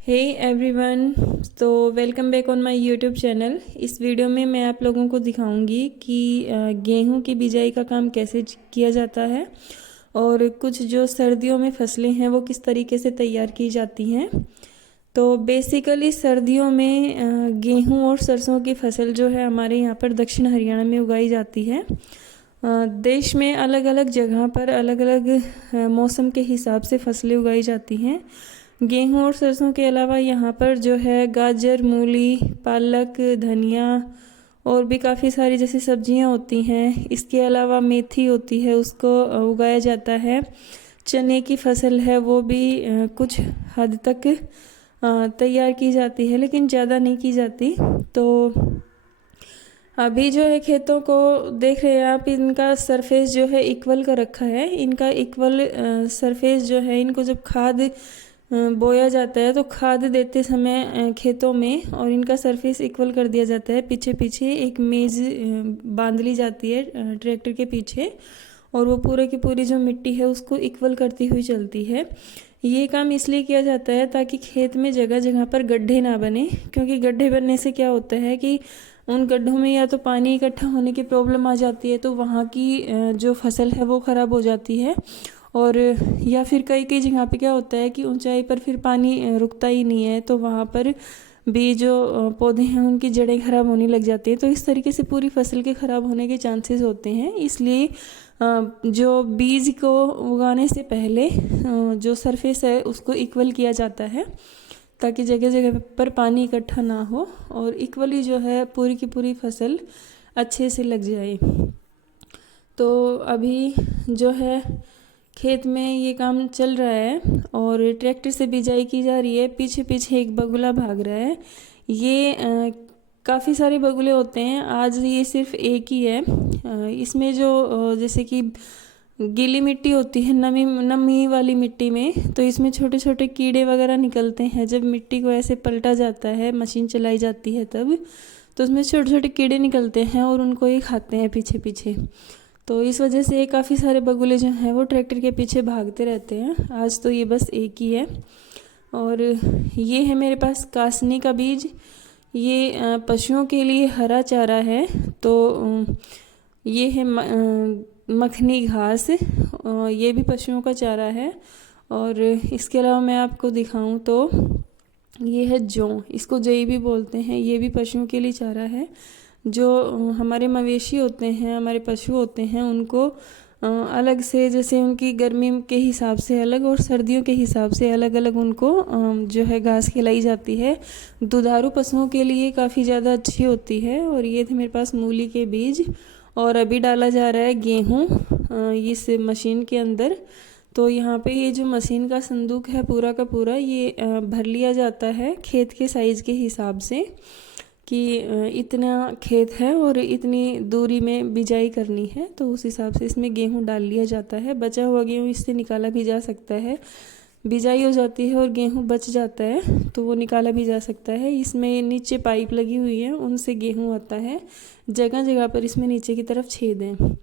हे everyone. तो welcome back on my YouTube channel. इस video में मैं आप लोगों को दिखाऊंगी कि गेहूं की बिजाई का काम कैसे किया जाता है और कुछ जो सर्दियों में फसलें हैं वो किस तरीके से तैयार की जाती हैं। तो बेसिकली सर्दियों में गेहूं और सरसों की फसल जो है हमारे यहाँ पर दक्षिण हरियाणा में उगाई जाती है। देश में अलग अलग जगह पर अलग अलग मौसम के हिसाब से फसलें उगाई जाती हैं। गेहूं और सरसों के अलावा यहाँ पर जो है गाजर, मूली, पालक, धनिया और भी काफ़ी सारी जैसी सब्जियाँ होती हैं। इसके अलावा मेथी होती है, उसको उगाया जाता है। चने की फसल है वो भी कुछ हद तक तैयार की जाती है, लेकिन ज़्यादा नहीं की जाती। तो अभी जो है खेतों को देख रहे हैं आप, इनका सरफेस जो है इक्वल का रखा है। इनका इक्वल सरफेस जो है, इनको जब खाद बोया जाता है तो खाद देते समय खेतों में और इनका सरफेस इक्वल कर दिया जाता है। पीछे पीछे एक मेज़ बांध ली जाती है ट्रैक्टर के पीछे, और वो पूरे की पूरी जो मिट्टी है उसको इक्वल करती हुई चलती है। ये काम इसलिए किया जाता है ताकि खेत में जगह जगह पर गड्ढे ना बने, क्योंकि गड्ढे बनने से क्या होता है कि उन गड्ढों में या तो पानी इकट्ठा होने की प्रॉब्लम आ जाती है, तो वहाँ की जो फसल है वो ख़राब हो जाती है। और या फिर कई कई जगह पे क्या होता है कि ऊंचाई पर फिर पानी रुकता ही नहीं है, तो वहाँ पर भी जो पौधे हैं उनकी जड़ें खराब होने लग जाती है। तो इस तरीके से पूरी फसल के ख़राब होने के चांसेस होते हैं। इसलिए जो बीज को उगाने से पहले जो सरफेस है उसको इक्वल किया जाता है, ताकि जगह जगह पर पानी इकट्ठा ना हो और इक्वली जो है पूरी की पूरी फसल अच्छे से लग जाए। तो अभी जो है खेत में ये काम चल रहा है और ट्रैक्टर से बिजाई की जा रही है। पीछे पीछे एक बगुला भाग रहा है। ये काफ़ी सारे बगुले होते हैं, आज ये सिर्फ एक ही है। इसमें जो जैसे कि गीली मिट्टी होती है, नमी नमी वाली मिट्टी में, तो इसमें छोटे छोटे कीड़े वगैरह निकलते हैं। जब मिट्टी को ऐसे पलटा जाता है, मशीन चलाई जाती है तब, तो उसमें छोटे छोटे कीड़े निकलते हैं और उनको ये खाते हैं पीछे पीछे। तो इस वजह से काफ़ी सारे बगुले जो हैं वो ट्रैक्टर के पीछे भागते रहते हैं। आज तो ये बस एक ही है। और ये है मेरे पास कासनी का बीज। ये पशुओं के लिए हरा चारा है। तो ये है मखनी घास, ये भी पशुओं का चारा है। और इसके अलावा मैं आपको दिखाऊं तो ये है जौ, इसको जई भी बोलते हैं। ये भी पशुओं के लिए चारा है। जो हमारे मवेशी होते हैं, हमारे पशु होते हैं, उनको अलग से, जैसे उनकी गर्मी के हिसाब से अलग और सर्दियों के हिसाब से अलग अलग उनको जो है घास खिलाई जाती है। दुधारू पशुओं के लिए काफ़ी ज़्यादा अच्छी होती है। और ये थे मेरे पास मूली के बीज, और अभी डाला जा रहा है गेहूँ इस मशीन के अंदर। तो यहाँ पे ये जो मशीन का संदूक है पूरा का पूरा, ये भर लिया जाता है खेत के साइज़ के हिसाब से, कि इतना खेत है और इतनी दूरी में बिजाई करनी है, तो उस हिसाब से इसमें गेहूं डाल लिया जाता है। बचा हुआ गेहूं इससे निकाला भी जा सकता है। बिजाई हो जाती है और गेहूं बच जाता है तो वो निकाला भी जा सकता है। इसमें नीचे पाइप लगी हुई है, उनसे गेहूं आता है। जगह जगह पर इसमें नीचे की तरफ छेद हैं,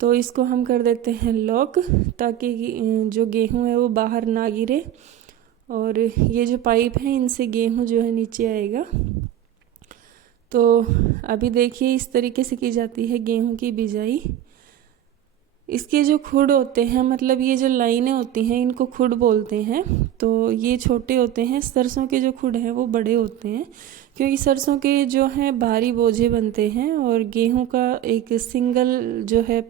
तो इसको हम कर देते हैं लॉक, ताकि जो गेहूँ है वो बाहर ना गिरे। और ये जो पाइप है इनसे गेहूँ जो है नीचे आएगा। तो अभी देखिए इस तरीके से की जाती है गेहूं की बिजाई। इसके जो खुड होते हैं, मतलब ये जो लाइनें होती हैं, इनको खुड बोलते हैं। तो ये छोटे होते हैं। सरसों के जो खुड हैं वो बड़े होते हैं, क्योंकि सरसों के जो हैं भारी बोझे बनते हैं और गेहूं का एक सिंगल जो है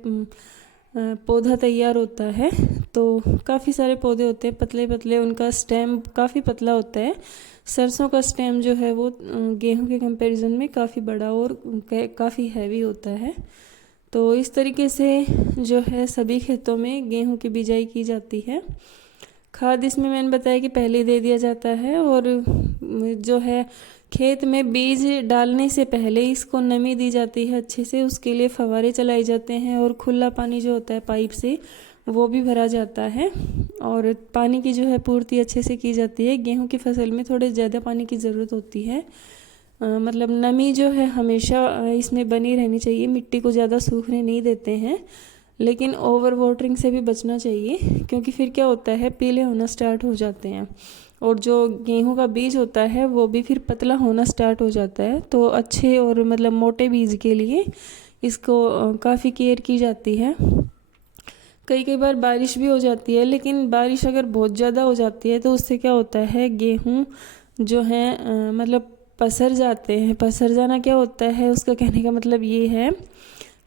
पौधा तैयार होता है। तो काफ़ी सारे पौधे होते हैं पतले पतले, उनका स्टेम काफ़ी पतला होता है। सरसों का स्टेम जो है वो गेहूं के कंपैरिजन में काफ़ी बड़ा और काफ़ी हैवी होता है। तो इस तरीके से जो है सभी खेतों में गेहूं की बिजाई की जाती है। खाद इसमें मैंने बताया कि पहले दे दिया जाता है। और जो है खेत में बीज डालने से पहले इसको नमी दी जाती है अच्छे से, उसके लिए फव्वारे चलाए जाते हैं और खुला पानी जो होता है पाइप से वो भी भरा जाता है। और पानी की जो है पूर्ति अच्छे से की जाती है। गेहूं की फसल में थोड़े ज़्यादा पानी की ज़रूरत होती है। मतलब नमी जो है हमेशा इसमें बनी रहनी चाहिए। मिट्टी को ज़्यादा सूखने नहीं देते हैं, लेकिन ओवर वाटरिंग से भी बचना चाहिए, क्योंकि फिर क्या होता है पीले होना स्टार्ट हो जाते हैं। और जो गेहूं का बीज होता है वो भी फिर पतला होना स्टार्ट हो जाता है। तो अच्छे और मतलब मोटे बीज के लिए इसको काफ़ी केयर की जाती है। कई कई बार बारिश भी हो जाती है, लेकिन बारिश अगर बहुत ज़्यादा हो जाती है तो उससे क्या होता है, गेहूं जो है मतलब पसर जाते हैं। पसर जाना क्या होता है, उसका कहने का मतलब ये है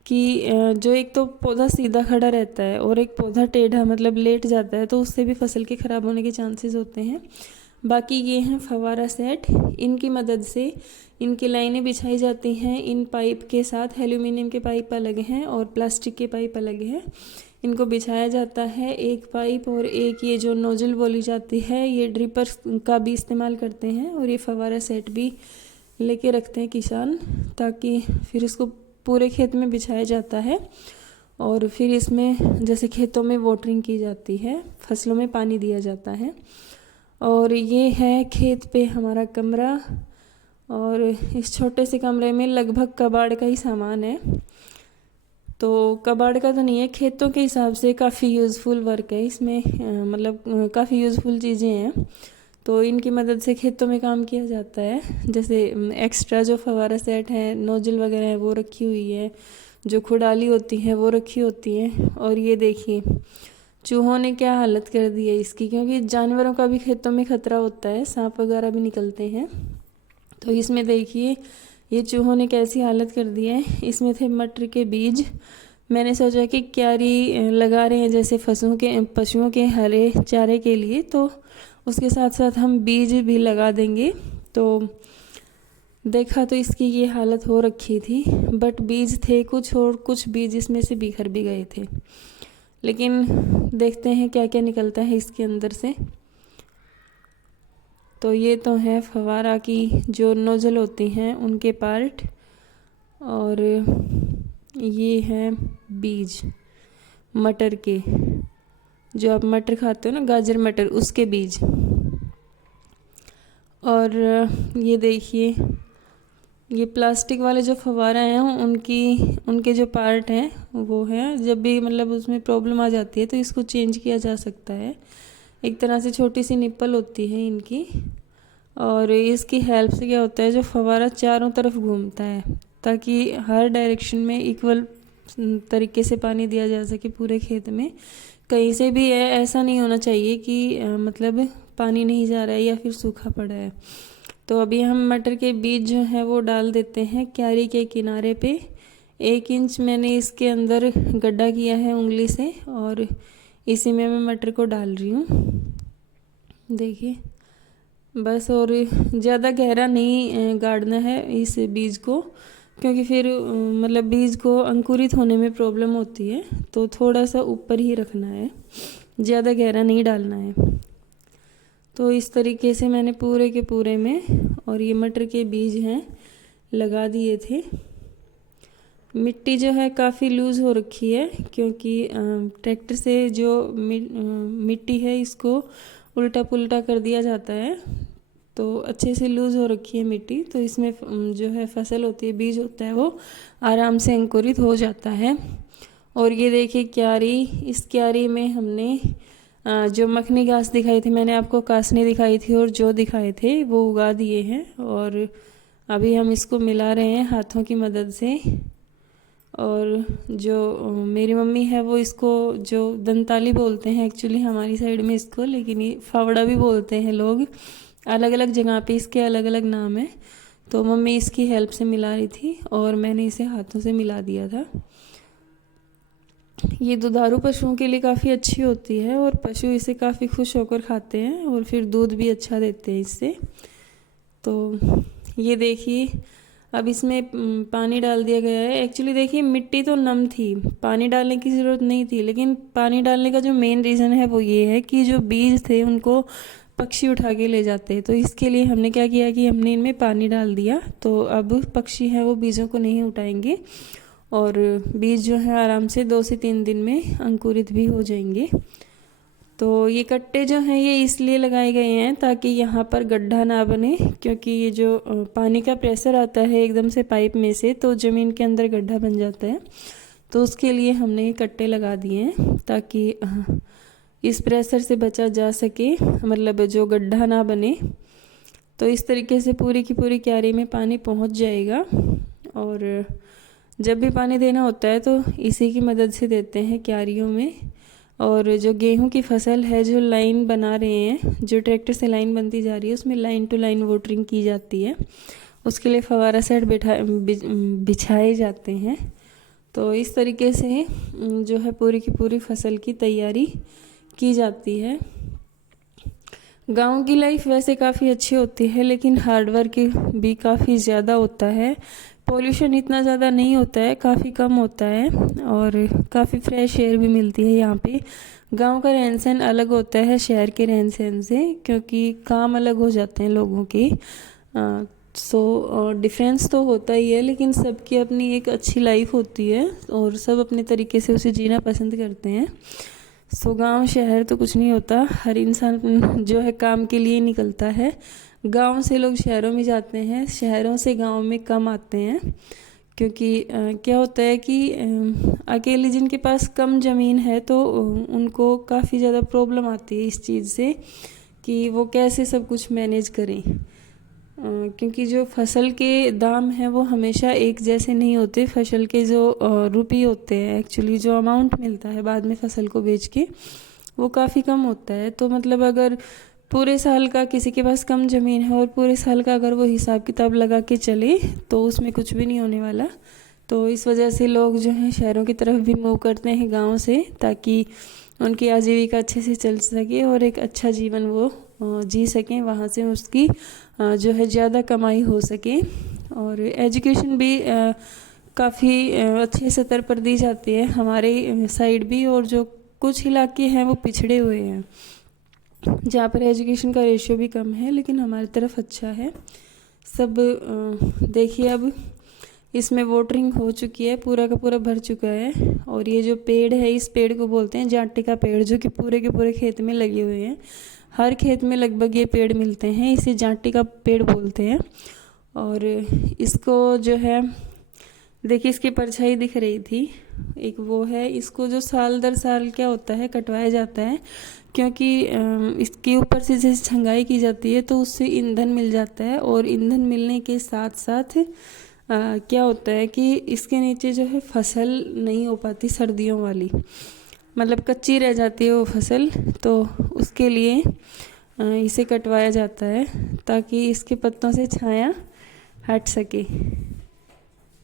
कि जो एक तो पौधा सीधा खड़ा रहता है और एक पौधा टेढ़ा मतलब लेट जाता है, तो उससे भी फसल के ख़राब होने के चांसेस होते हैं। बाकी ये हैं फवारा सेट, इनकी मदद से इनकी लाइनें बिछाई जाती हैं। इन पाइप के साथ एल्यूमिनियम के पाइप अलग हैं और प्लास्टिक के पाइप अलग हैं। इनको बिछाया जाता है एक पाइप, और एक ये जो नोजल बोली जाती है ये ड्रिपर का भी इस्तेमाल करते हैं। और ये फवारा सेट भी लेके रखते हैं किसान, ताकि फिर इसको पूरे खेत में बिछाया जाता है और फिर इसमें जैसे खेतों में वाटरिंग की जाती है, फसलों में पानी दिया जाता है। और ये है खेत पे हमारा कमरा, और इस छोटे से कमरे में लगभग कबाड़ का ही सामान है। तो कबाड़ का तो नहीं है, खेतों के हिसाब से काफ़ी यूज़फुल वर्क है इसमें, मतलब काफ़ी यूज़फुल चीज़ें हैं। तो इनकी मदद से खेतों में काम किया जाता है। जैसे एक्स्ट्रा जो फवारा सेट है, नोजल वगैरह है वो रखी हुई है, जो खुडाली होती है वो रखी होती है। और ये देखिए चूहों ने क्या हालत कर दी है इसकी, क्योंकि जानवरों का भी खेतों में खतरा होता है, सांप वगैरह भी निकलते हैं। तो इसमें देखिए ये चूहों ने कैसी हालत कर दी है। इसमें थे मटर के बीज, मैंने सोचा कि क्यारी लगा रहे हैं जैसे पशुओं के हरे चारे के लिए, तो उसके साथ साथ हम बीज भी लगा देंगे। तो देखा तो इसकी ये हालत हो रखी थी, बट बीज थे कुछ और कुछ बीज इसमें से बिखर भी गए थे। लेकिन देखते हैं क्या क्या निकलता है इसके अंदर से। तो ये तो है फवारा की जो नोजल होती हैं उनके पार्ट, और ये हैं बीज मटर के, जो आप मटर खाते हो ना, गाजर मटर, उसके बीज। और ये देखिए ये प्लास्टिक वाले जो फवारा हैं उनके जो पार्ट हैं वो है, जब भी मतलब उसमें प्रॉब्लम आ जाती है तो इसको चेंज किया जा सकता है। एक तरह से छोटी सी निप्पल होती है इनकी, और इसकी हेल्प से क्या होता है, जो फवारा चारों तरफ घूमता है ताकि हर डायरेक्शन में इक्वल तरीके से पानी दिया जा सके पूरे खेत में। कहीं से भी ऐसा नहीं होना चाहिए कि मतलब पानी नहीं जा रहा है या फिर सूखा पड़ा है। तो अभी हम मटर के बीज जो है वो डाल देते हैं क्यारी के किनारे पे। 1 इंच मैंने इसके अंदर गड्ढा किया है उंगली से, और इसी में मैं मटर को डाल रही हूँ, देखिए बस। और ज़्यादा गहरा नहीं गाड़ना है इस बीज को, क्योंकि फिर मतलब बीज को अंकुरित होने में प्रॉब्लम होती है। तो थोड़ा सा ऊपर ही रखना है, ज़्यादा गहरा नहीं डालना है। तो इस तरीके से मैंने पूरे के पूरे में, और ये मटर के बीज हैं, लगा दिए थे। मिट्टी जो है काफ़ी लूज़ हो रखी है, क्योंकि ट्रैक्टर से जो मिट्टी है इसको उल्टा पुल्टा कर दिया जाता है, तो अच्छे से लूज़ हो रखी है मिट्टी। तो इसमें जो है फसल होती है, बीज होता है, वो आराम से अंकुरित हो जाता है। और ये देखिए क्यारी, इस क्यारी में हमने जो मखनी घास दिखाई थी, मैंने आपको कासनी दिखाई थी और जो दिखाए थे वो उगा दिए हैं। और अभी हम इसको मिला रहे हैं हाथों की मदद से। और जो मेरी मम्मी है वो इसको जो दंताली बोलते हैं एक्चुअली हमारी साइड में इसको, लेकिन ये फावड़ा भी बोलते हैं लोग, अलग अलग जगह पे इसके अलग अलग नाम है। तो मम्मी इसकी हेल्प से मिला रही थी और मैंने इसे हाथों से मिला दिया था। ये दुधारू पशुओं के लिए काफ़ी अच्छी होती है और पशु इसे काफ़ी खुश होकर खाते हैं और फिर दूध भी अच्छा देते हैं इससे। तो ये देखिए अब इसमें पानी डाल दिया गया है। एक्चुअली देखिए मिट्टी तो नम थी, पानी डालने की ज़रूरत नहीं थी, लेकिन पानी डालने का जो मेन रीज़न है वो ये है कि जो बीज थे उनको पक्षी उठा के ले जाते हैं। तो इसके लिए हमने क्या किया कि हमने इनमें पानी डाल दिया, तो अब पक्षी हैं वो बीजों को नहीं उठाएंगे और बीज जो है आराम से 2 से 3 दिन में अंकुरित भी हो जाएंगे। तो ये कट्टे जो हैं ये इसलिए लगाए गए हैं ताकि यहाँ पर गड्ढा ना बने, क्योंकि ये जो पानी का प्रेशर आता है एकदम से पाइप में से तो ज़मीन के अंदर गड्ढा बन जाता है। तो उसके लिए हमने ये कट्टे लगा दिए हैं ताकि इस प्रेशर से बचा जा सके, मतलब जो गड्ढा ना बने। तो इस तरीके से पूरी की पूरी क्यारी में पानी पहुंच जाएगा। और जब भी पानी देना होता है तो इसी की मदद से देते हैं क्यारियों में। और जो गेहूं की फसल है, जो लाइन बना रहे हैं, जो ट्रैक्टर से लाइन बनती जा रही है, उसमें लाइन टू लाइन वाटरिंग की जाती है। उसके लिए फव्वारा सेट बिछाए जाते हैं। तो इस तरीके से जो है पूरी की पूरी फसल की तैयारी की जाती है। गांव की लाइफ वैसे काफ़ी अच्छी होती है, लेकिन हार्डवर्क भी काफ़ी ज़्यादा होता है। पोल्यूशन इतना ज़्यादा नहीं होता है, काफ़ी कम होता है, और काफ़ी फ्रेश एयर भी मिलती है यहाँ पे। गांव का रहन सहन अलग होता है शहर के रहन सहन से, क्योंकि काम अलग हो जाते हैं लोगों के। डिफरेंस तो होता ही है, लेकिन सबकी अपनी एक अच्छी लाइफ होती है और सब अपने तरीके से उसे जीना पसंद करते हैं। गांव शहर तो कुछ नहीं होता, हर इंसान जो है काम के लिए निकलता है। गांव से लोग शहरों में जाते हैं, शहरों से गांव में कम आते हैं, क्योंकि क्या होता है कि अकेले जिनके पास कम ज़मीन है तो उनको काफ़ी ज़्यादा प्रॉब्लम आती है इस चीज़ से कि वो कैसे सब कुछ मैनेज करें। क्योंकि जो फसल के दाम हैं वो हमेशा एक जैसे नहीं होते। फसल के जो रुपये होते हैं, एक्चुअली जो अमाउंट मिलता है बाद में फसल को बेच के, वो काफ़ी कम होता है। तो मतलब अगर पूरे साल का किसी के पास कम ज़मीन है और पूरे साल का अगर वो हिसाब किताब लगा के चले तो उसमें कुछ भी नहीं होने वाला। तो इस वजह से लोग जो हैं शहरों की तरफ भी मूव करते हैं गाँव से, ताकि उनकी आजीविका अच्छे से चल सके और एक अच्छा जीवन वो जी सकें, वहाँ से उसकी जो है ज़्यादा कमाई हो सके। और एजुकेशन भी काफ़ी अच्छे स्तर पर दी जाती है हमारे साइड भी। और जो कुछ इलाके हैं वो पिछड़े हुए हैं जहाँ पर एजुकेशन का रेशियो भी कम है, लेकिन हमारी तरफ अच्छा है सब। देखिए अब इसमें वाटरिंग हो चुकी है, पूरा का पूरा भर चुका है। और ये जो पेड़ है, इस पेड़ को बोलते हैं जांटी का पेड़, जो कि पूरे के पूरे खेत में लगे हुए हैं। हर खेत में लगभग ये पेड़ मिलते हैं, इसे जांटी का पेड़ बोलते हैं। और इसको जो है, देखिए इसकी परछाई दिख रही थी, एक वो है। इसको जो साल दर साल क्या होता है, कटवाया जाता है, क्योंकि इसके ऊपर से जैसे छंगाई की जाती है तो उससे ईंधन मिल जाता है। और ईंधन मिलने के साथ साथ क्या होता है कि इसके नीचे जो है फसल नहीं हो पाती सर्दियों वाली, मतलब कच्ची रह जाती है वो फसल। तो उसके लिए इसे कटवाया जाता है ताकि इसके पत्तों से छाया हट सके।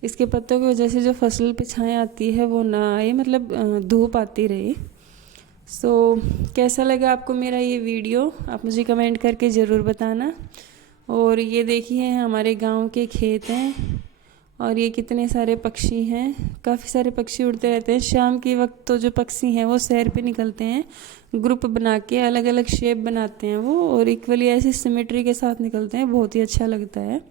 इसके पत्तों की वजह से जो फसल पे छाया आती है वो ना आए, मतलब धूप आती रहे। कैसा लगा आपको मेरा ये वीडियो, आप मुझे कमेंट करके ज़रूर बताना। और ये देखिए हमारे गांव के खेत हैं और ये कितने सारे पक्षी हैं, काफ़ी सारे पक्षी उड़ते रहते हैं। शाम के वक्त तो जो पक्षी हैं वो सैर पे निकलते हैं, ग्रुप बना के अलग अलग शेप बनाते हैं वो, और इक्वली ऐसी सिमेट्री के साथ निकलते हैं। बहुत ही अच्छा लगता है,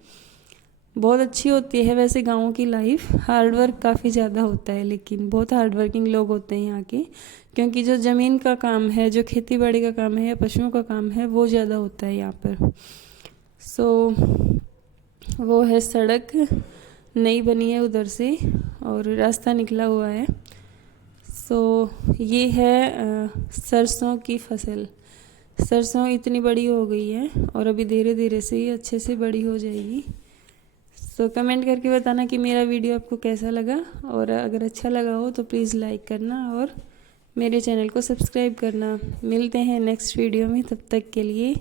बहुत अच्छी होती है वैसे गाँव की लाइफ। हार्डवर्क काफ़ी ज़्यादा होता है, लेकिन बहुत हार्डवर्किंग लोग होते हैं यहाँ के, क्योंकि जो ज़मीन का काम है, जो खेती बाड़ी का काम है या पशुओं का काम है, वो ज़्यादा होता है यहाँ पर। वो है सड़क नई बनी है उधर से और रास्ता निकला हुआ है। ये है सरसों की फसल। सरसों इतनी बड़ी हो गई है और अभी धीरे धीरे से ही अच्छे से बड़ी हो जाएगी। कमेंट करके बताना कि मेरा वीडियो आपको कैसा लगा, और अगर अच्छा लगा हो तो प्लीज़ लाइक करना और मेरे चैनल को सब्सक्राइब करना। मिलते हैं नेक्स्ट वीडियो में, तब तक के लिए